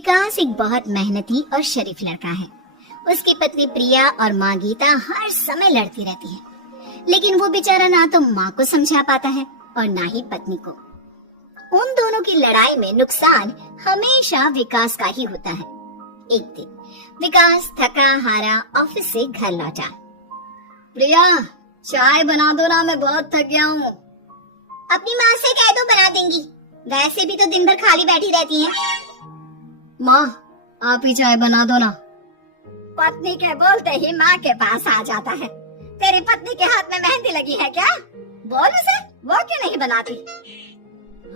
विकास एक बहुत मेहनती और शरीफ लड़का है। उसकी पत्नी प्रिया और माँ गीता हर समय लड़ती रहती है, लेकिन वो बेचारा ना तो माँ को समझा पाता है और ना ही पत्नी को। उन दोनों की लड़ाई में नुकसान हमेशा विकास का ही होता है। एक दिन विकास थका हारा ऑफिस से घर लौटा। प्रिया, चाय बना दो ना, मैं बहुत थक गया हूँ। अपनी माँ से कह दो, बना देंगी। वैसे भी तो दिन भर खाली बैठी रहती हैं। माँ, आप ही चाय बना दो ना। पत्नी के बोलते ही माँ के पास आ जाता है। तेरी पत्नी के हाथ में मेहंदी लगी है क्या? बोल उसे, वो क्यों नहीं बनाती?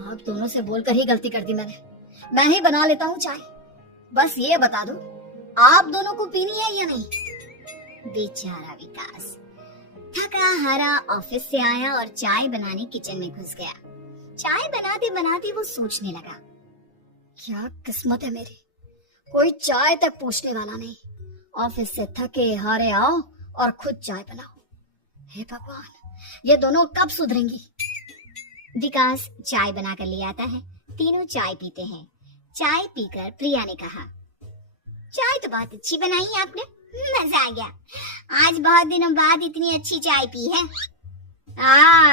आप दोनों से बोलकर ही गलती कर दी मैंने। मैं ही बना लेता हूँ चाय। बस ये बता दो, आप दोनों को पीनी है या नहीं? बेचारा विकास थका हारा ऑफिस से आया और चाय बनाने किचन में घुस गया। चाय बनाते बनाते वो सोचने लगा, क्या किस्मत है मेरी, कोई चाय तक पूछने वाला नहीं। ऑफिस से थके हारे आओ और खुद चाय बनाओ। हे भगवान, ये दोनों कब सुधरेंगी? विकास चाय बनाकर ले आता है। तीनों चाय पीते हैं। चाय पीकर प्रिया ने कहा, चाय तो बहुत अच्छी बनाई है आपने, मजा आ गया। आज बहुत दिनों बाद इतनी अच्छी चाय पी है।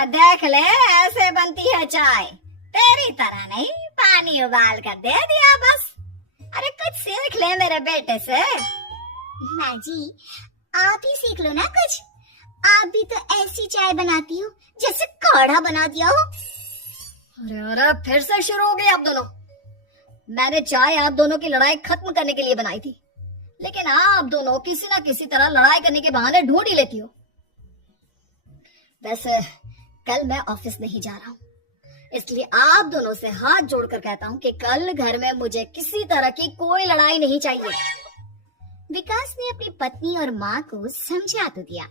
देख ले, ऐसे बनती है चाय, तेरी तरह नहीं, पानी उबाल कर दे दिया बस। अरे कुछ सीख ले मेरे बेटे से। माँ जी, आप ही सीख लो ना कुछ। आप भी तो ऐसी चाय बनाती हो जैसे काढ़ा बना दिया हो। अरे फिर से शुरू हो गए आप दोनों। मैंने चाय आप दोनों की लड़ाई खत्म करने के लिए बनाई थी, लेकिन आप दोनों किसी ना किसी तरह लड़ाई करने के बहाने ढूंढ ही लेती हो। वैसे कल मैं ऑफिस नहीं जा रहा हूँ, इसलिए आप दोनों से हाथ जोड़कर कहता हूँ कि कल घर में मुझे किसी तरह की कोई लड़ाई नहीं चाहिए। विकास ने अपनी पत्नी और माँ को समझा तो दिया,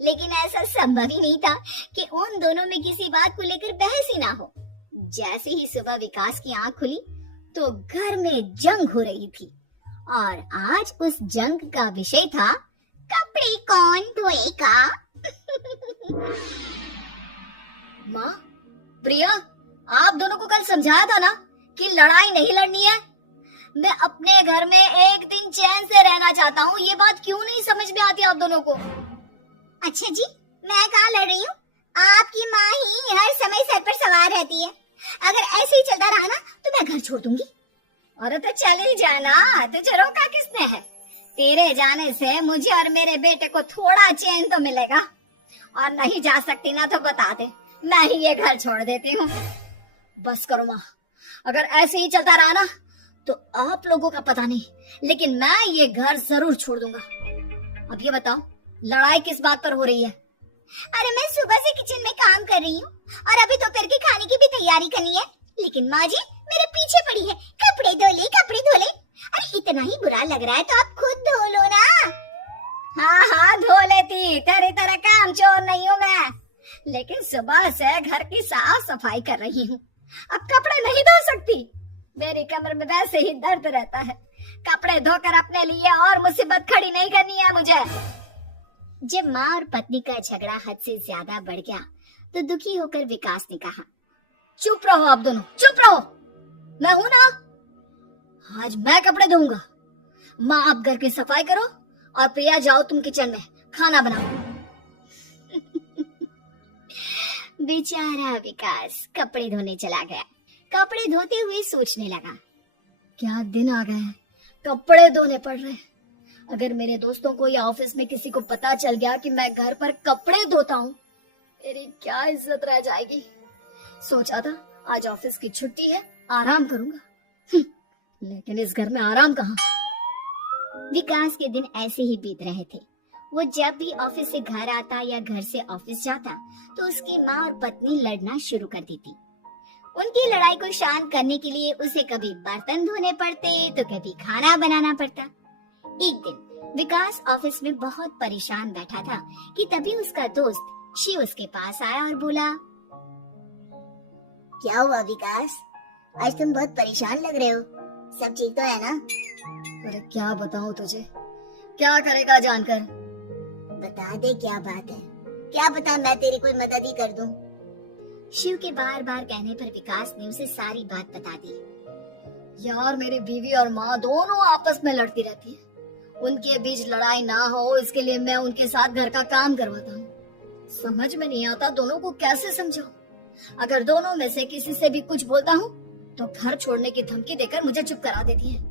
लेकिन ऐसा संभव ही नहीं था कि उन दोनों में किसी बात को लेकर बहस ही ना हो। जैसे ही सुबह विकास की आंख खुली तो घर में जंग हो रही थी, और आज उस जंग का विषय था, कपड़े कौन धोएगा। माँ, प्रिया, आप दोनों को कल समझाया था ना कि लड़ाई नहीं लड़नी है। मैं अपने घर में एक दिन चैन से रहना चाहता हूँ, ये बात क्यों नहीं समझ में आती आप दोनों को? अच्छा जी, मैं कहाँ लड़ रही हूँ? आपकी माँ ही हर समय सर पर सवार रहती है। अगर ऐसे ही चलता रहा ना तो मैं घर छोड़ दूंगी। अरे तो चली जाना, तुझे रोका किसने है? तेरे जाने से मुझे और मेरे बेटे को थोड़ा चैन तो मिलेगा। और नहीं जा सकती ना तो बता दे, मैं ही ये घर छोड़ देती हूँ। बस करो माँ, अगर ऐसे ही चलता रहा ना तो आप लोगों का पता नहीं, लेकिन मैं ये घर जरूर छोड़ दूंगा। अब ये बताओ, लड़ाई किस बात पर हो रही है? अरे मैं सुबह से किचन में काम कर रही हूँ और अभी दोपहर के खाने की भी तैयारी करनी है, लेकिन माँ जी मेरे पीछे पड़ी है, कपड़े धो ले, कपड़े धो ले। अरे इतना ही बुरा लग रहा है तो आप खुद धो लो ना। हाँ धो लेती, तेरी तरह काम चोर नहीं हूँ मैं, लेकिन सुबह से घर की साफ सफाई कर रही हूँ, अब कपड़े नहीं धो सकती। मेरी कमर में वैसे ही दर्द रहता है, कपड़े धोकर अपने लिए और मुसीबत खड़ी नहीं करनी है मुझे। जब माँ और पत्नी का झगड़ा हद से ज्यादा बढ़ गया तो दुखी होकर विकास ने कहा, चुप रहो आप दोनों, चुप रहो। मैं हूं ना, आज मैं कपड़े धोऊंगा। माँ आप घर की सफाई करो और प्रिया जाओ तुम किचन में खाना बनाओ। बेचारा विकास कपड़े धोने चला गया। कपड़े धोते हुए सोचने लगा, क्या दिन आ गए हैं, कपड़े धोने पड़ रहे हैं। अगर मेरे दोस्तों को या ऑफिस में किसी को पता चल गया कि मैं घर पर कपड़े धोता हूँ, मेरी क्या इज्जत रह जाएगी। सोचा था आज ऑफिस की छुट्टी है, आराम करूंगा, लेकिन इस घर में आराम कहाँ। विकास के दिन ऐसे ही बीत रहे थे। वो जब भी ऑफिस से घर आता या घर से ऑफिस जाता तो उसकी माँ और पत्नी लड़ना शुरू कर देती। उनकी लड़ाई को शांत करने के लिए उसे कभी बर्तन धोने पड़ते तो कभी खाना बनाना पड़ता। एक दिन विकास ऑफिस में बहुत परेशान बैठा था कि तभी उसका दोस्त शिव उसके पास आया और बोला, क्या हुआ विकास, आज तुम बहुत परेशान लग रहे हो, सब ठीक तो है ना? अरे क्या बताऊं तुझे, क्या करेगा जानकर? बता दे क्या बात है, क्या बता, मैं तेरी कोई मदद ही कर दूं। शिव के बार बार कहने पर विकास ने उसे सारी बात बता दी। यार मेरी बीवी और माँ दोनों आपस में लड़ती रहती है। उनके बीच लड़ाई ना हो इसके लिए मैं उनके साथ घर का काम करवाता हूँ। समझ में नहीं आता दोनों को कैसे समझाऊं। अगर दोनों में से किसी से भी कुछ बोलता हूँ तो घर छोड़ने की धमकी देकर मुझे चुप करा देती है।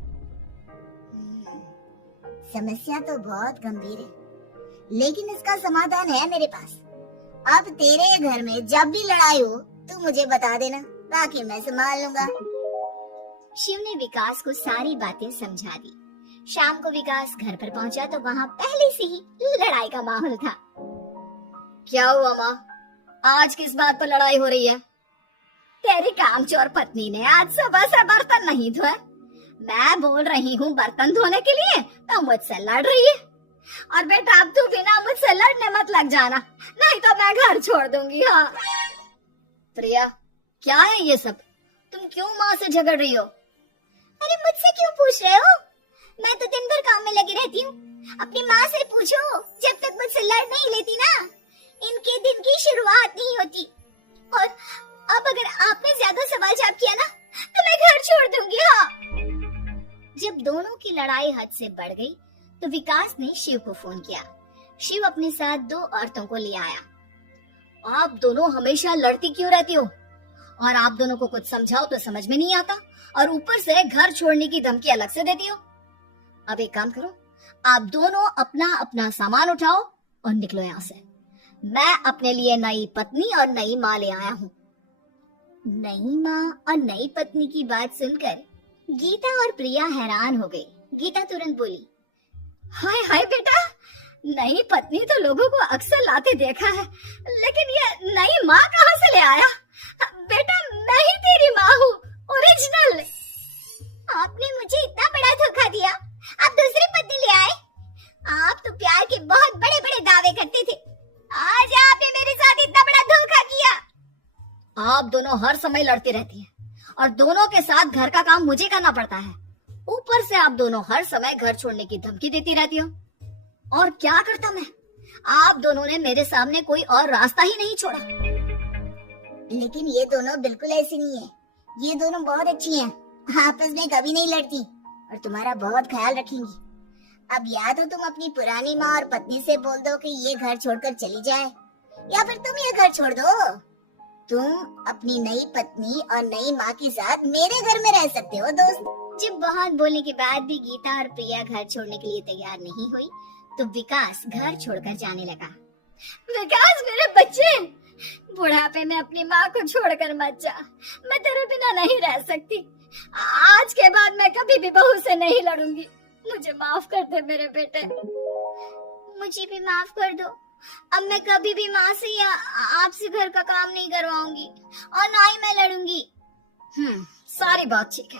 समस्या तो बहुत गंभीर है, लेकिन इसका समाधान है मेरे पास। अब तेरे घर में जब भी लड़ाई हो तू मुझे बता देना, बाकी मैं संभाल लूंगा। शिव ने विकास को सारी बातें समझा दी। शाम को विकास घर पर पहुंचा तो वहाँ पहले से ही लड़ाई का माहौल था। क्या हुआ माँ, आज किस बात पर लड़ाई हो रही है? तेरी कामचोर पत्नी ने आज सुबह से बर्तन नहीं धोए। मैं बोल रही हूँ बर्तन धोने के लिए तो मुझसे लड़ रही है। और बेटा अब तू बिना मुझसे लड़ने मत लग जाना, नहीं तो मैं घर छोड़ दूंगी। हाँ प्रिया, क्या है ये सब? तुम क्यों माँ से झगड़ रही हो? अरे मुझसे क्यों पूछ रहे हो? मैं तो दिन भर काम में लगी रहती हूँ। अपनी माँ से पूछो, जब तक मुझसे लड़ नहीं लेती ना इनके दिन की शुरुआत नहीं होती। और अब अगर आपने ज्यादा सवाल जवाब किया ना तो मैं घर छोड़ दूंगी। हाँ। जब दोनों की लड़ाई हद से बढ़ गई तो विकास ने शिव को फोन किया। शिव अपने साथ 2 औरतों को ले आया। आप दोनों हमेशा लड़ती क्यों रहती हो? और आप दोनों को कुछ समझाओ तो समझ में नहीं आता, और ऊपर से घर छोड़ने की धमकी अलग से देती हो। अब एक काम करो, आप दोनों अपना अपना सामान उठाओ और निकलो यहाँ से। मैं अपने लिए नई पत्नी और नई माँ ले आया हूँ। नई माँ और नई पत्नी की बात सुनकर गीता और प्रिया हैरान हो गई। गीता तुरंत बोली, हाय हाय बेटा, नई पत्नी तो लोगों को अक्सर लाते देखा है, लेकिन ये नई माँ कहाँ से ले आया? बेटा मैं ही तेरी माँ हूँ, ओरिजिनल। आपने मुझे इतना बड़ा धोखा दिया, आप दूसरी पत्नी ले आए। आप तो प्यार के बहुत बड़े बड़े दावे करते थे, आज आपने मेरे साथ इतना बड़ा धोखा किया। आप दोनों हर समय लड़ती रहती हैं और दोनों के साथ घर का काम मुझे करना पड़ता है। ऊपर से आप दोनों हर समय घर छोड़ने की धमकी देती रहती हो। और क्या करता मैं? आप दोनों ने मेरे सामने कोई और रास्ता ही नहीं छोड़ा। लेकिन ये दोनों बिल्कुल ऐसी नहीं है। ये दोनों बहुत अच्छी हैं, आपस में कभी नहीं लड़ती और तुम्हारा बहुत ख्याल रखेंगी। अब या तो तुम अपनी पुरानी माँ और पत्नी से बोल दो कि ये घर छोड़कर चली जाए, या फिर तुम ये घर छोड़ दो। तुम अपनी नई पत्नी और नई माँ के साथ मेरे घर में रह सकते हो दोस्त। जब बहुत बोलने के बाद भी गीता और प्रिया घर छोड़ने के लिए तैयार नहीं हुई तो विकास घर छोड़कर जाने लगा। विकास मेरे बच्चे, बुढ़ापे में अपनी माँ को छोड़कर मत जा, मैं तेरे बिना नहीं रह सकती। आज के बाद मैं कभी भी बहू से नहीं लड़ूंगी। मुझे माफ कर दे मेरे बेटे। मुझे भी माफ कर दो। अब मैं कभी भी माँ से या आपसे घर का काम नहीं करवाऊंगी और ना ही मैं लड़ूंगी। सारी बात ठीक है,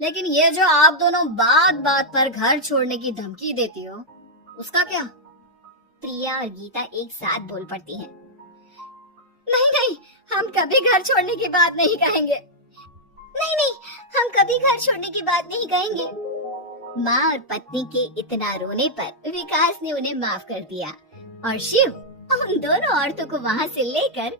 लेकिन ये जो आप दोनों बात बात पर घर छोड़ने की धमकी देती हो, उसका क्या? प्रिया और गीता एक साथ बोल पड़ती हैं। नहीं नहीं, हम कभी घर छोड़ने की बात नहीं कहेंगे। नहीं नहीं, हम कभी घर छोड़ने की बात नहीं कहेंगे। माँ और पत्नी के इतना रोने पर विकास ने उन्हें माफ कर दिया और शिव उन दोनों औरतों को वहाँ से लेकर